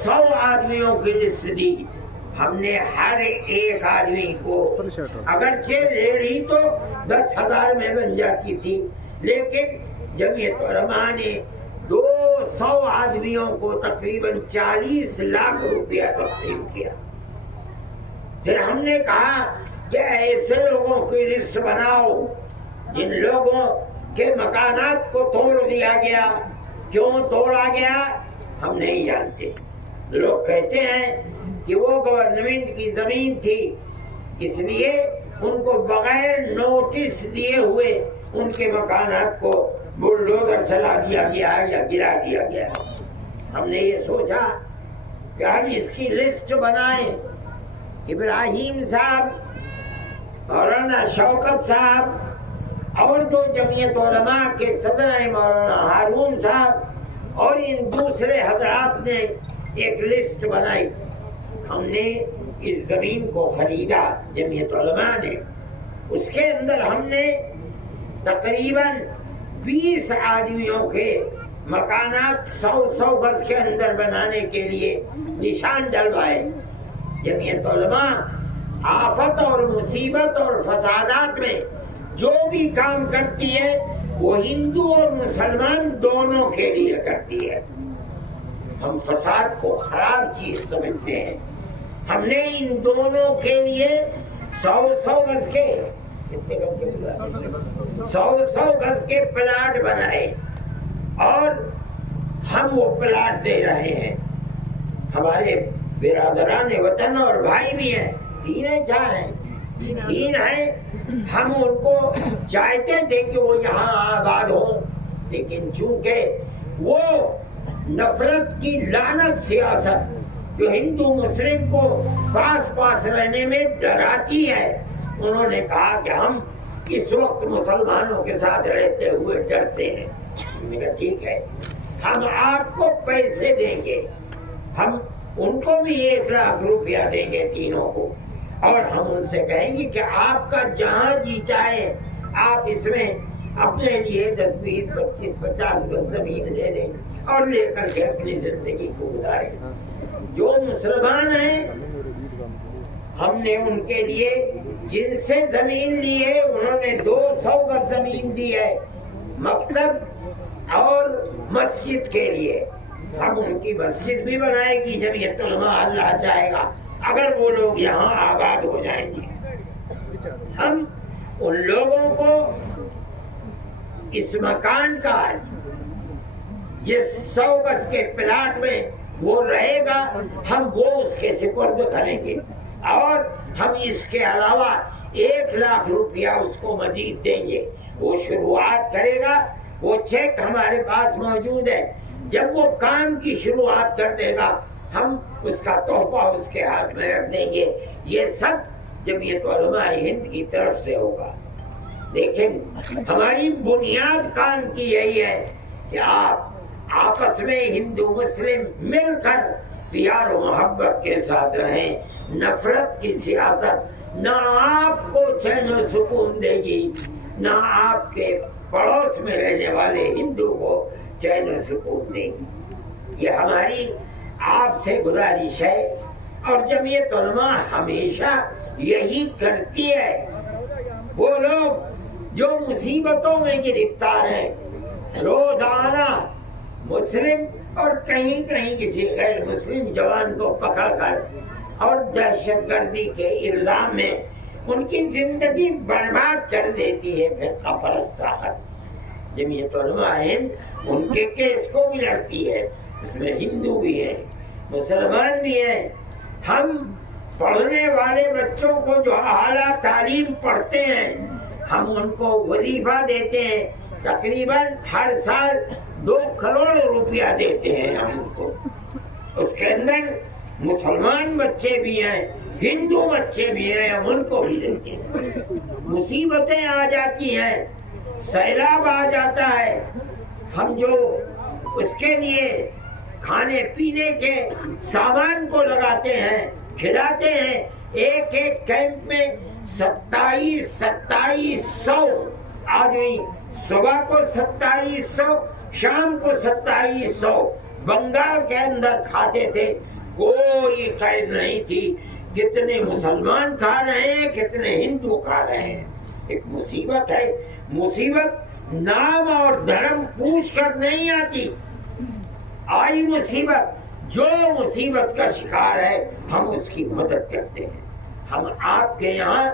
200 آدمیوں کی لسٹ دی. ہم نے ہر ایک آدمی کو، اگرچہ ریڑھی تو 10,000 میں بن جاتی تھی، لیکن جمعیت علماء نے 200 آدمیوں کو تقریباً 40 لاکھ روپیہ تقسیم کیا. پھر ہم نے کہا کہ ایسے لوگوں کی لسٹ بناؤ جن لوگوں کے مکانات کو توڑ دیا گیا. کیوں توڑا گیا ہم نہیں جانتے. لوگ کہتے ہیں کہ وہ گورنمنٹ کی زمین تھی، اس لیے ان کو بغیر نوٹس دیے ہوئے ان کے مکانات کو بلڈوزر چلا دیا گیا یا گرا دیا گیا. ہم نے یہ سوچا کہ ہم اس کی لسٹ بنائیں. ابراہیم صاحب، مولانا شوکت صاحب اور جو جمعیت علماء کے صدر ہیں مولانا ہارون صاحب اور ان دوسرے حضرات نے ایک لسٹ بنائی. ہم نے اس زمین کو خریدا جمعیت علماء نے. اس کے اندر ہم نے تقریباً 20 آدمیوں کے مکانات 100 گز کے اندر بنانے کے لیے نشان ڈلوائے. جمعیت علماء آفت اور مصیبت اور فسادات میں جو بھی کام کرتی ہے وہ ہندو اور مسلمان دونوں کے لیے کرتی ہے. ہم فساد کو خراب چیز سمجھتے ہیں. ہم نے ان دونوں کے لیے 100 گز کے 100 گز کے پلاٹ بنائے اور ہم وہ پلاٹ دے رہے ہیں. ہمارے برادران وطن اور بھائی بھی ہیں، 3 ہیں 4 ہیں 3 ہیں. ہم ان کو چاہتے تھے کہ وہ یہاں آباد ہوں، لیکن چونکہ وہ نفرت کی لعنت سیاست جو ہندو مسلم کو پاس رہنے میں ڈراتی ہے، انہوں نے کہا کہ ہم اس وقت مسلمانوں کے ساتھ رہتے ہوئے ڈرتے ہیں. میں نے کہا ٹھیک ہے، ہم آپ کو پیسے دیں گے. ہم ان کو بھی 1 لاکھ روپیہ دیں گے تینوں کو، اور ہم ان سے کہیں گے کہ آپ کا جہاں جی چاہے آپ اس میں اپنے لیے 10 20 25 50 گز زمین لے لیں اور لے کر کے اپنی زندگی کو گزاریں. جو مسلمان ہیں ہم نے ان کے لیے جن سے زمین لی ہے انہوں نے 200 گز زمین دی ہے مکتب اور مسجد کے لیے. ہم ان کی مسجد بھی بنائے گی جمعیت علماء، اللہ چاہے گا، اگر وہ لوگ یہاں آباد ہو جائیں گے. ہم ان لوگوں کو اس مکان کا جس 100 گز کے پلاٹ میں وہ رہے گا ہم وہ اس کے سپرد کریں گے، اور ہم اس کے علاوہ 1 لاکھ روپیہ اس کو مزید دیں گے. وہ شروعات کرے گا، وہ چیک ہمارے پاس موجود ہے. جب وہ کام کی شروعات کر دے گا ہم اس کا تحفہ اس کے ہاتھ میں رکھ دیں گے. یہ سب جمعیت علماء ہند کی طرف سے ہوگا. لیکن ہماری بنیاد کام کی یہی ہے کہ آپ آپس میں ہندو مسلم مل کر پیار و محبت کے ساتھ رہیں. نفرت کی سیاست نہ آپ کو چین و سکون دے گی، نہ آپ کے پڑوس میں رہنے والے ہندو کو چین و سکون دے گی. یہ ہماری آپ سے گزارش ہے، اور جمعیت علماء ہمیشہ یہی کرتی ہے. وہ لوگ جو مصیبتوں میں گرفتار ہیں، روزانہ مسلم اور کہیں کہیں کسی غیر مسلم جوان کو پکڑ کر اور دہشت گردی کے الزام میں ان کی زندگی برباد کر دیتی ہے فرقہ پرست طاقت. جمعیت علماء ہند ان کے کیس کو بھی لڑتی ہے. اس میں ہندو بھی ہیں، مسلمان بھی ہیں. ہم پڑھنے والے بچوں کو جو اعلیٰ تعلیم پڑھتے ہیں ہم ان کو وظیفہ دیتے ہیں. تقریباً ہر سال 2 کروڑ روپیہ دیتے ہیں ہم ان کو. اس کے اندر مسلمان بچے بھی ہیں، ہندو بچے بھی ہیں، ہم ان کو بھی دیتے ہیں. مصیبتیں آ جاتی ہیں، سیلاب آ جاتا ہے، ہم جو اس کے لیے کھانے پینے کے سامان کو لگاتے ہیں، کھلاتے ہیں. ایک کیمپ میں 2700 آدمی، صبح کو 2700، شام کو 2700، بنگال کے اندر کھاتے تھے، کوئی قید نہیں تھی کتنے مسلمان کھا رہے ہیں کتنے ہندو کھا رہے ہیں۔ ایک مصیبت ہے، مصیبت نام اور دھرم پوچھ کر نہیں آتی، آئی مصیبت، جو مصیبت کا شکار ہے ہم اس کی مدد کرتے ہیں۔ ہم آپ کے یہاں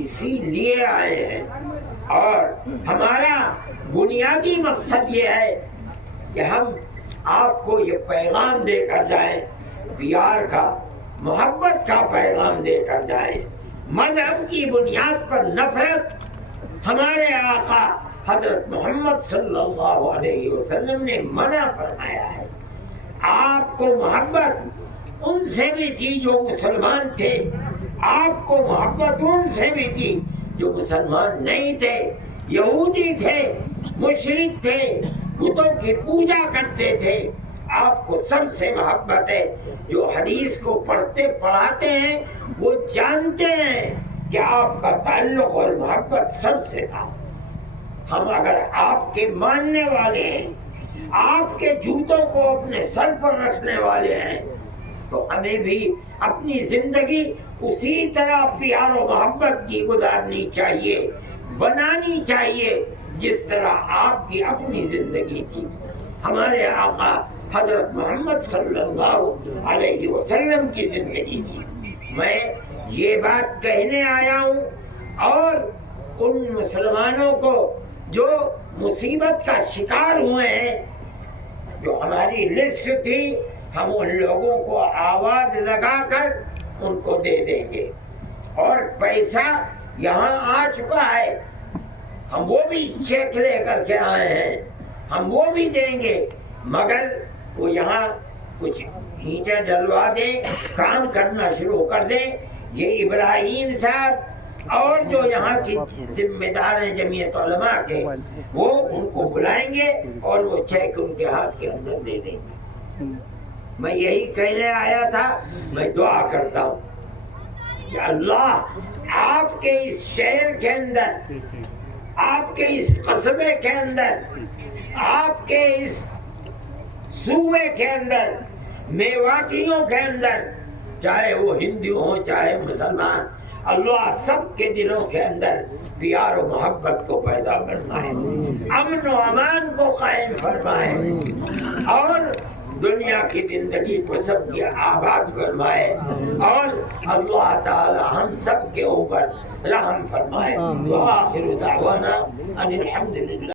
اسی لیے آئے ہیں اور ہمارا بنیادی مقصد یہ ہے کہ ہم آپ کو یہ پیغام دے کر جائیں، پیار کا، محبت کا پیغام دے کر جائیں۔ مذہب کی بنیاد پر نفرت ہمارے آقا حضرت محمد صلی اللہ علیہ وسلم نے منع فرمایا ہے۔ آپ کو محبت ان سے بھی تھی جو مسلمان تھے، آپ کو محبت ان سے بھی تھی جو مسلمان نہیں تھے، یہودی تھے، مشرک تھے، بتوں کی پوجا کرتے تھے۔ آپ کو سب سے محبت ہے۔ جو حدیث کو پڑھتے پڑھاتے ہیں وہ جانتے ہیں کہ آپ کا تعلق اور محبت سب سے تھا۔ ہم اگر آپ کے ماننے والے ہیں، آپ کے جوتوں کو اپنے سر پر رکھنے والے ہیں، تو ہمیں بھی اپنی زندگی اسی طرح پیار و محبت کی گزارنی چاہیے، بنانی چاہیے جس طرح آپ کی اپنی زندگی تھی۔ ہمارے آقا حضرت محمد صلی اللہ علیہ وسلم کی زندگی تھی۔ میں یہ بات کہنے آیا ہوں اور ان مسلمانوں کو جو مصیبت کا شکار ہوئے ہیں، جو ہماری لسٹ تھی، ہم ان لوگوں کو آواز لگا کر ان کو دے دیں گے، اور پیسہ یہاں آ چکا ہے، ہم وہ بھی چیک لے کر کے آئے ہیں، ہم وہ بھی دیں گے، مگر وہ یہاں کچھ اینٹیں ڈلوا دیں، کام کرنا شروع کر دیں۔ یہ ابراہیم صاحب اور جو یہاں کی ذمہ دار ہیں جمعیت علماء کے، وہ ان کو بلائیں گے اور وہ چیک ان کے ہاتھ کے اندر دے دیں گے۔ میں یہی کہنے آیا تھا۔ میں دعا کرتا ہوں کہ اللہ آپ کے اس شہر کے اندر، آپ کے اس قصبے کے اندر، آپ کے اس صوبے کے اندر، میواتیوں کے اندر، چاہے وہ ہندو ہوں چاہے مسلمان، اللہ سب کے دلوں کے اندر پیار و محبت کو پیدا فرمائے، امن و امان کو قائم فرمائے، اور دنیا کی زندگی کو سب کی آباد فرمائے، اور اللہ تعالی ہم سب کے اوپر رحم فرمائے۔ وآخر دعوانا ان الحمد للہ۔